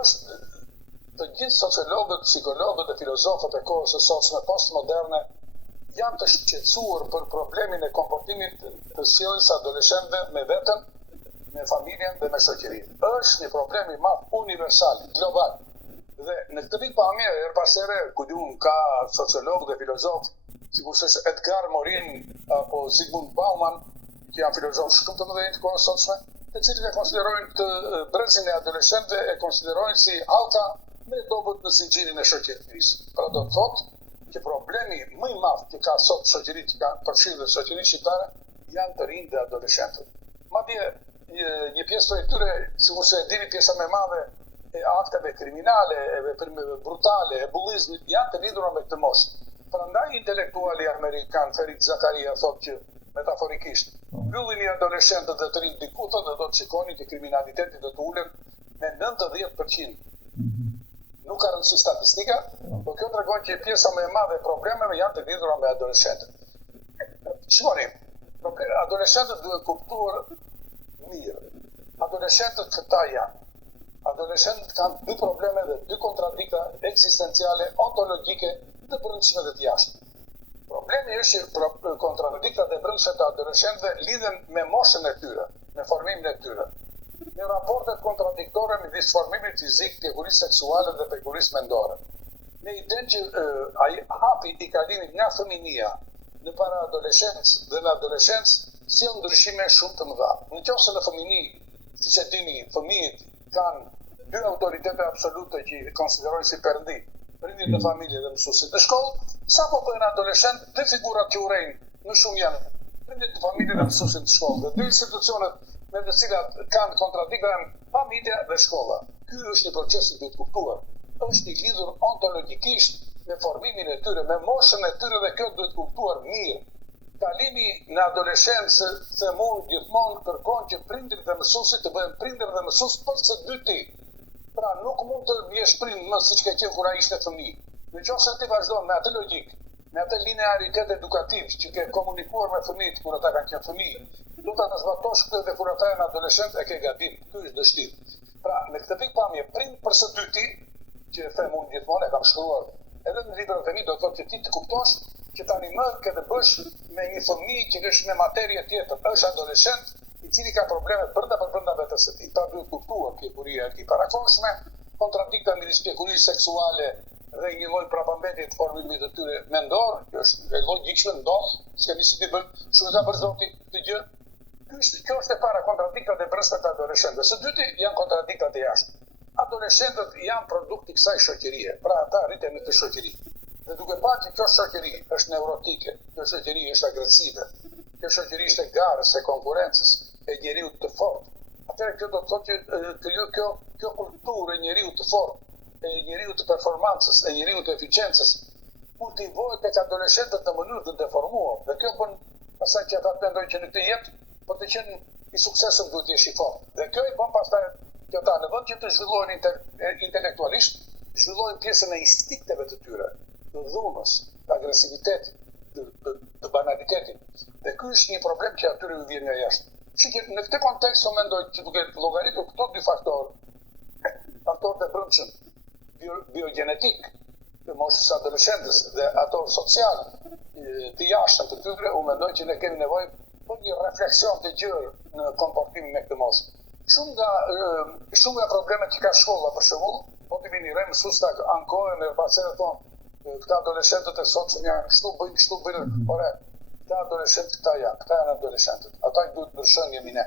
është të gjithë sociologët, psikologët dhe filozofët e kohës së sotshme postmoderne janë të shqetësuar për problemin e komportimit të sjelljes së adoleshentëve me veten, me familjen dhe me shoqërinë. Është një problem i madh universal, global. Dhe në këtë pikpamje, her pas here, ku diun ka sociolog dhe filozof, sikurse është Edgar Morin apo Zygmunt Bauman, që janë filozofë shumë të mëdhenj të kohës sotshme, të cilët e konsiderojnë këtë brezin e adoleshentëve e konsiderojnë si halka me dobët në zinxhirin e shoqërisë. Pra do të thotë që problemi më i madh që ka sot shoqëritë që kanë përfshirë shoqërinë shqiptare janë të rinjtë dhe adoleshentët. Madje një pjesë e tyre, sikurse e dini, pjesa më e madhe e akteve kriminale, e veprimeve brutale, e bullizmit janë të lidhura me këtë moshë. Prandaj intelektuali amerikan Ferit Zakaria thotë që metaforikisht, mbyllini adoleshentët dhe të rinj diku thotë do të shikoni që kriminaliteti do të ulet me 90%. Nuk ka rëndësi statistika, por kjo tregon që pjesa më e madhe e problemeve janë të lidhura me adoleshentët. Shikoni, adoleshentët duhet kuptuar mirë. Adoleshentët këta janë. Adoleshentët kanë dy probleme dhe dy kontradikta eksistenciale, ontologjike të brendshme dhe të jashtme. Problemi është që kontradiktat e brendshme të adoleshentëve lidhen me moshën e tyre, me formimin e tyre. Në raportet kontradiktore midis formimit fizik, pjekurisë seksuale dhe pjekurisë mendore. Me idenë që ai hapi i kalimit nga fëminia në para adoleshencë dhe në adoleshencë sjell ndryshime shumë të mëdha. Nëse në fëmini, siç e dini, fëmijët kanë dy autoritete absolute që i konsiderojnë si perëndi, prindit në familje dhe mësuesit në shkollë, sapo bëhen adoleshent, dy figurat që urrejnë më shumë janë prindit në familje dhe mësuesit në shkollë. Dhe dy institucionet me të cilat kanë kontradikta janë familja dhe shkolla. Ky është një proces i duhet kuptuar. Është i lidhur ontologjikisht me formimin e tyre, me moshën e tyre dhe kjo duhet kuptuar mirë. Kalimi në adoleshencë themun gjithmonë kërkon që prindrit dhe mësuesit të bëhen prindër dhe mësues për së dyti. Pra nuk mund të vjesh prind më siç ke qenë kur ai ishte fëmijë. Nëse ti vazhdon me atë logjik, me atë linearitet edukativ që ke komunikuar me fëmijët kur ata kanë qenë fëmijë, do ta zbatosh këtë dhe kur ata janë adoleshent e ke gabim. Ky është dështim. Pra në këtë pikpamje prind për së dyti, që them unë gjithmonë e kam shkruar edhe në librat e mi, do të thotë që ti të kuptosh që tani më ke të bësh me një fëmijë që është me materie tjetër, është adoleshent, i cili ka probleme brenda vetes së tij. Ta duhet kuptuar pjekuria e parakohshme, kontradikta midis pjekurisë seksuale dhe një lloj prapambetje të formimit të tyre mendor, që është e logjikshme ndodh, s'kemi si të bëjmë, shumë ka për zoti të gjë. Kjo është e para, kontradiktat e brendshme të adoleshentëve. Së dyti janë kontradiktat e jashtme. Adoleshentët janë produkt i kësaj shoqërie, pra ata rriten në këtë shoqëri. Dhe duke parë që kjo shoqëri është neurotike, kjo shoqëri është agresive, kjo shoqëri është e garës, e konkurrencës, e njeriu të fortë. Atëherë kjo do të thotë që kjo kulturë e njeriu të fortë, e njeriu të performancës, e njeriu të eficiencës, kultivohet tek adoleshentët në mënyrë të deformuar. Dhe kjo bën pastaj që ata mendojnë që në këtë jetë për të qenë i suksesshëm duhet të jesh i fortë. Dhe kjo i bën pastaj që ata në vend që të zhvillohen intelektualisht, zhvillojnë pjesën e instinkteve të tyre, të dhunës, të agresivitetit, të banalitetit. Dhe ky është një problem që atyre u vjen nga jashtë. Shikoj, në këtë kontekst unë mendoj që duke llogaritur këto dy faktorët e brendshëm, biogjenetik të moshës adoleshentës dhe ato social të jashtëm të tyre, unë mendoj që ne kemi nevojë për një refleksion të gjerë në komportimin me këtë moshë. Shumë nga problemet që ka shkolla për shembull, po të vini mësues ta ankohen e pastaj thonë këta adoleshentët e sotshëm janë kështu bëjnë, ore, këta adoleshentët këta janë adoleshentët. Ata i duhet ndryshojnë jemi ne.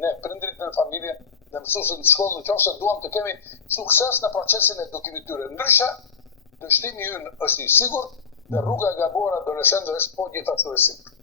Ne prindrit në familje dhe mësuesit në shkollë, nëse duam të kemi sukses në procesin e edukimit tyre. Ndryshe, dështimi ynë është i sigurt dhe rruga e gabuar adoleshentëve është po gjithashtu e sigurt.